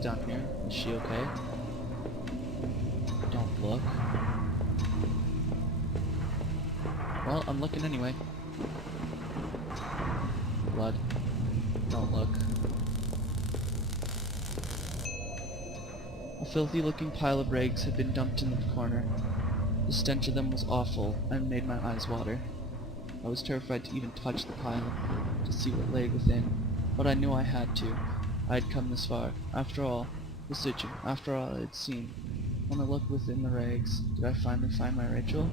Down here. Is she okay? Don't look. Well, I'm looking anyway. Blood. Don't look. A filthy looking pile of rags had been dumped in the corner. The stench of them was awful and made my eyes water. I was terrified to even touch the pile, to see what lay within, but I knew I had to. I had come this far. After all, the situation, after all I had seen. When I looked within the rags, did I finally find my Rachel?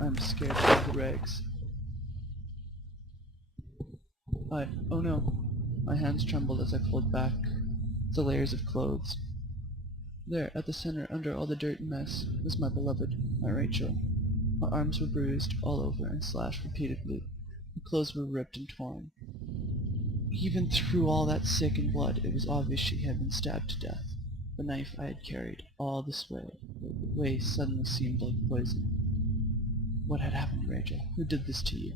I'm scared of the rags. Oh no. My hands trembled as I pulled back the layers of clothes. There, at the center, under all the dirt and mess, was my beloved, my Rachel. Her arms were bruised all over and slashed repeatedly. Her clothes were ripped and torn. Even through all that sickened blood, it was obvious she had been stabbed to death. The knife I had carried all this way suddenly seemed like poison. What had happened to Rachel? Who did this to you?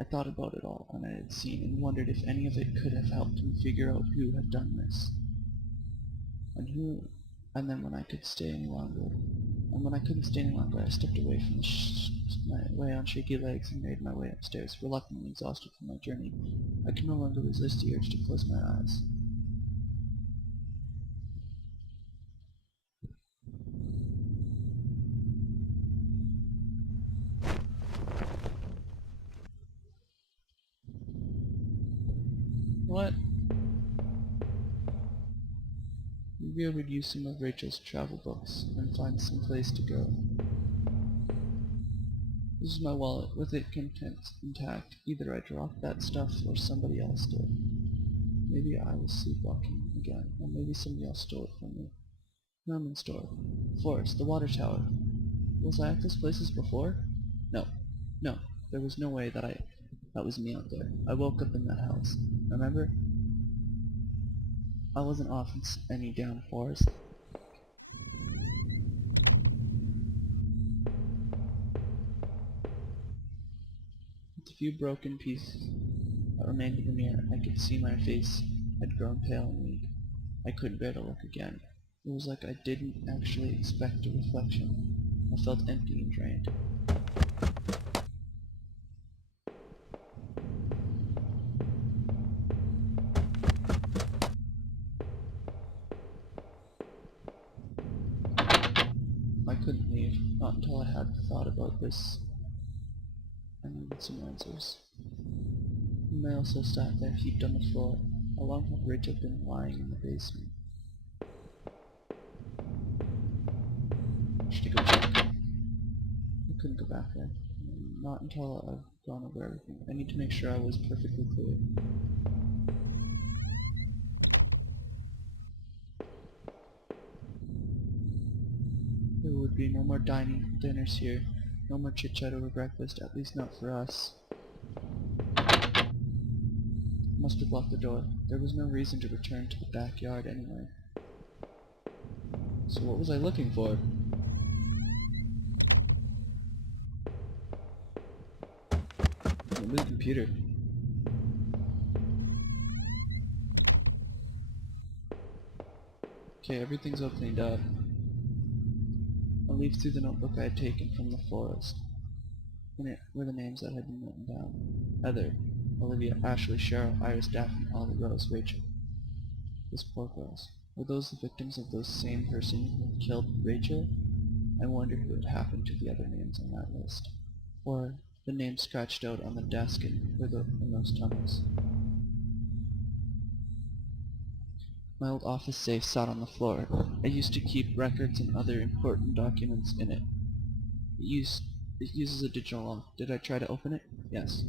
I thought about it all, and I had seen, and wondered if any of it could have helped me figure out who had done this. And then when I couldn't stay any longer, I stepped away from my way on shaky legs and made my way upstairs, reluctantly exhausted from my journey. I could no longer resist the urge to close my eyes. What? Maybe I would use some of Rachel's travel books and find some place to go. This is my wallet, with it intact. Either I dropped that stuff or somebody else did. Maybe I was sleepwalking again, or maybe somebody else stole it from me. Norman's store. Forest. The water tower. Was I at those places before? No. No. There was no way that was me out there. I woke up in that house. Remember? I wasn't off in any damn forest. With the few broken pieces that remained in the mirror, I could see my face had grown pale and weak. I couldn't bear to look again. It was like I didn't actually expect a reflection. I felt empty and drained. I couldn't leave, not until I had thought about this. I needed some answers. The mail still sat there, heaped on the floor. How long had Rachel been lying in the basement? I should go check. I couldn't go back there. Not until I've gone over everything. I need to make sure I was perfectly clear. There would be no more dinners here. No more chit-chat over breakfast, at least not for us. Must have locked the door. There was no reason to return to the backyard anyway. So what was I looking for? Maybe the computer. Okay, everything's all cleaned up. I leafed through the notebook I had taken from the forest. In it were the names that had been written down. Heather, Olivia, Ashley, Cheryl, Iris, Daphne, Holly, Rose, Rachel. Those poor girls. Were those the victims of those same person who had killed Rachel? I wondered what had happened to the other names on that list. Or the names scratched out on the desk in those tunnels. My old office safe sat on the floor. I used to keep records and other important documents in it. It uses a digital lock. Did I try to open it? Yes.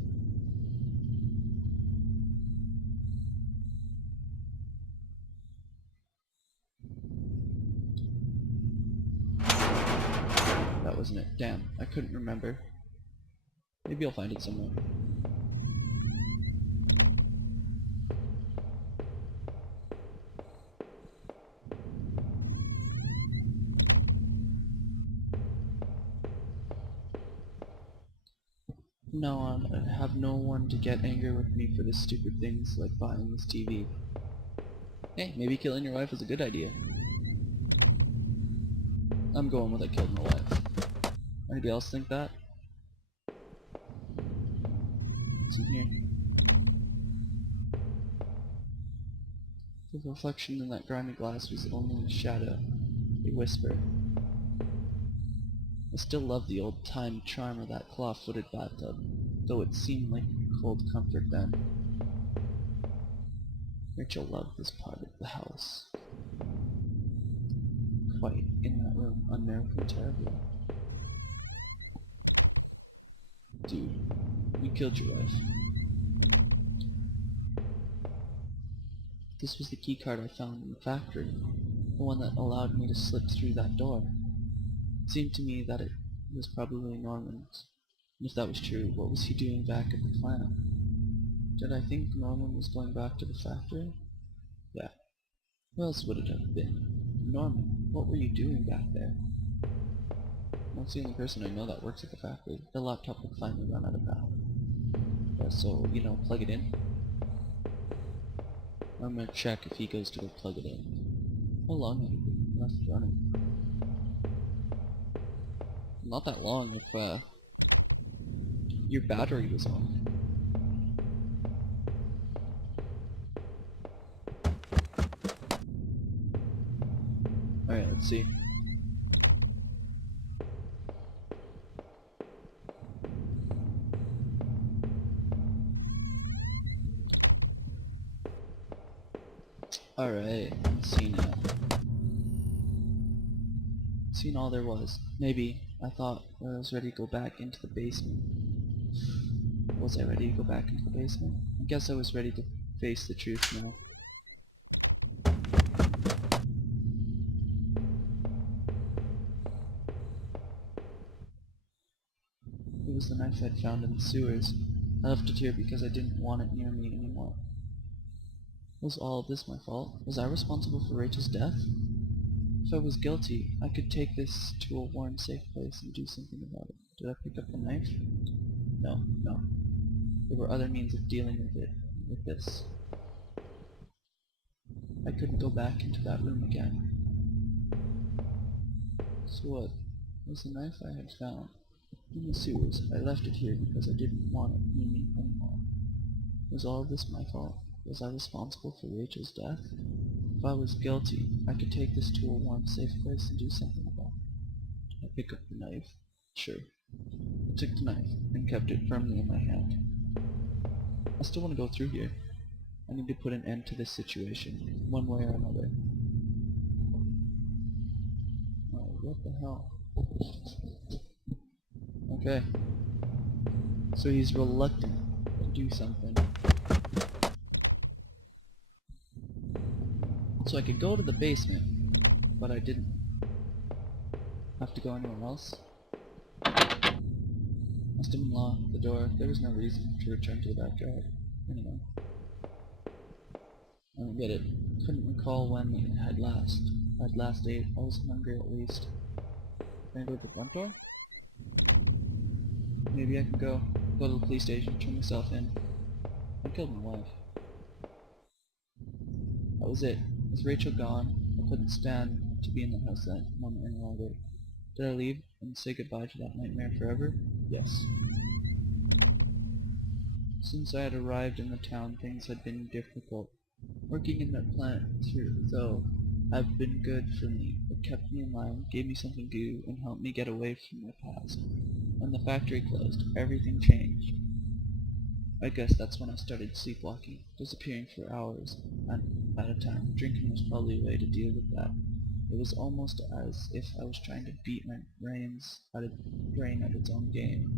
That wasn't it. Damn, I couldn't remember. Maybe I'll find it somewhere. From now on, I have no one to get angry with me for the stupid things like buying this TV. Hey, maybe killing your wife is a good idea. I'm going with I killed my wife. Anybody else think that? What's in here? The reflection in that grimy glass was only a shadow, a whisper. I still love the old-time charm of that claw-footed bathtub, though it seemed like cold comfort then. Rachel loved this part of the house. Quite in that room, unnerving terribly. Dude, you killed your wife. This was the keycard I found in the factory, the one that allowed me to slip through that door. It seemed to me that it was probably Norman's. And if that was true, what was he doing back at the plant? Did I think Norman was going back to the factory? Yeah. Who else would it have been? Norman, what were you doing back there? That's the only person I know that works at the factory. The laptop would finally run out of power. So, plug it in. I'm gonna check if he goes to go plug it in. How long have you been left running? Not that long if your battery was on. Alright, let's see. Alright, let's see now. Seen all there was. Maybe I thought I was ready to go back into the basement. Was I ready to go back into the basement? I guess I was ready to face the truth now. It was the knife I'd found in the sewers. I left it here because I didn't want it near me anymore. Was all of this my fault? Was I responsible for Rachel's death? If I was guilty, I could take this to a warm, safe place and do something about it. Did I pick up the knife? No. There were other means of dealing with this. I couldn't go back into that room again. So what was the knife I had found? In the sewers. I left it here because I didn't want it near me anymore. Was all of this my fault? Was I responsible for Rachel's death? If I was guilty, I could take this to a warm, safe place and do something about it. Did I pick up the knife? Sure. I took the knife and kept it firmly in my hand. I still want to go through here. I need to put an end to this situation, one way or another. Oh, what the hell? Okay. So he's reluctant to do something. So I could go to the basement, but I didn't. Have to go anywhere else? Must have unlocked the door. There was no reason to return to the backyard. Anyway. I don't get it. Couldn't recall when I'd last ate. I was hungry at least. Can I go to the front door? Maybe I can go to the police station, turn myself in. I killed my wife. That was it. With Rachel gone, I couldn't stand to be in the house that moment any longer. Did I leave and say goodbye to that nightmare forever? Yes. Since I had arrived in the town, things had been difficult. Working in that plant, though, have been good for me. It kept me in line, gave me something to do, and helped me get away from my past. When the factory closed, everything changed. I guess that's when I started sleepwalking, disappearing for hours at a time. Drinking was probably a way to deal with that. It was almost as if I was trying to beat my brain at its own game.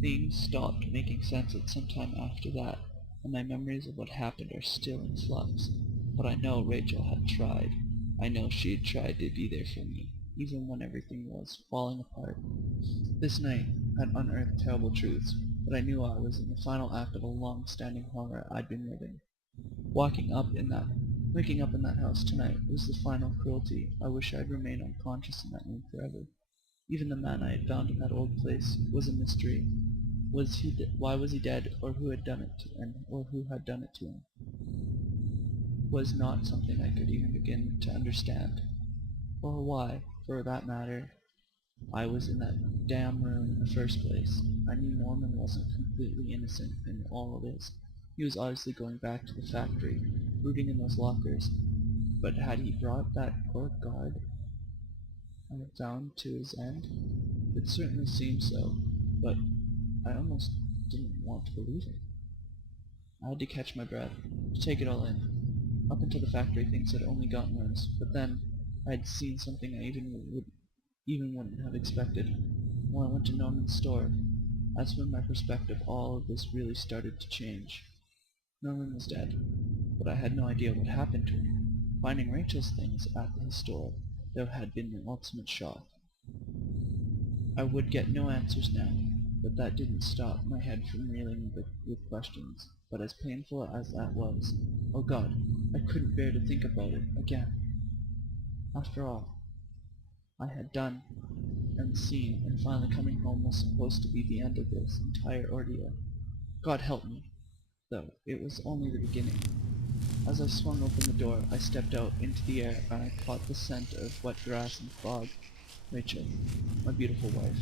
Things stopped making sense at some time after that, and my memories of what happened are still in flux. But I know Rachel had tried. I know she had tried to be there for me, even when everything was falling apart. This night had unearthed terrible truths, but I knew I was in the final act of a long-standing horror I'd been living. Waking up in that house tonight was the final cruelty. I wish I'd remained unconscious in that room forever. Even the man I had found in that old place was a mystery. Why was he dead, or who had done it, or who had done it to him? Was not something I could even begin to understand. Or why, for that matter, I was in that damn room in the first place. I knew Norman wasn't completely innocent in all of this. He was obviously going back to the factory, rooting in those lockers. But had he brought that poor guard I had found to his end? It certainly seemed so, but I almost didn't want to believe it. I had to catch my breath, to take it all in. Up until the factory, things had only gotten worse, but then I had seen something I even wouldn't have expected. When I went to Norman's store, that's when my perspective of all of this really started to change. Norman was dead, but I had no idea what happened to him. Finding Rachel's things at his store, though, had been the ultimate shock. I would get no answers now, but that didn't stop my head from reeling with questions. But as painful as that was, oh God, I couldn't bear to think about it again. After all I had done and seen, and finally coming home was supposed to be the end of this entire ordeal. God help me, though it was only the beginning. As I swung open the door, I stepped out into the air, and I caught the scent of wet grass and fog. Rachel, my beautiful wife.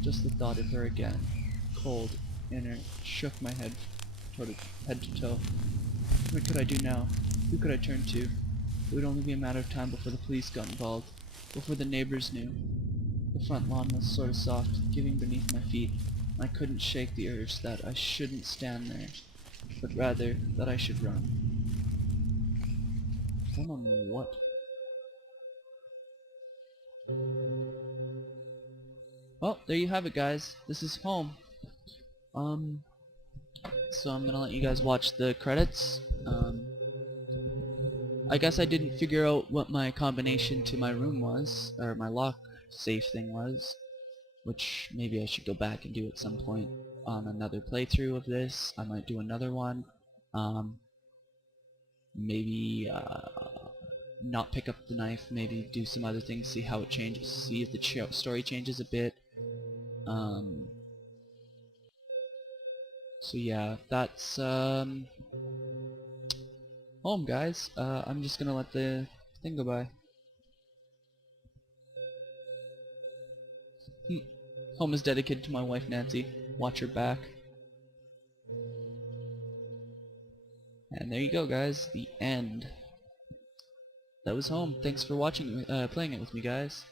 Just the thought of her again, cold, inert, shook my head to toe. What could I do now? Who could I turn to? It would only be a matter of time before the police got involved, before the neighbors knew. The front lawn was sort of soft, giving beneath my feet, and I couldn't shake the urge that I shouldn't stand there, but rather that I should run. Run on what? Well, there you have it, guys. This is home. So I'm gonna let you guys watch the credits. I guess I didn't figure out what my combination to my room was, or my lock safe thing was, which maybe I should go back and do at some point on another playthrough of this. I might do another one. Maybe not pick up the knife, maybe do some other things, see how it changes, see if the story changes a bit. So yeah, that's home, guys. I'm just gonna let the thing go by. Home is dedicated to my wife Nancy. Watch her back. And there you go, guys. The end. That was home. Thanks for watching, playing it with me, guys.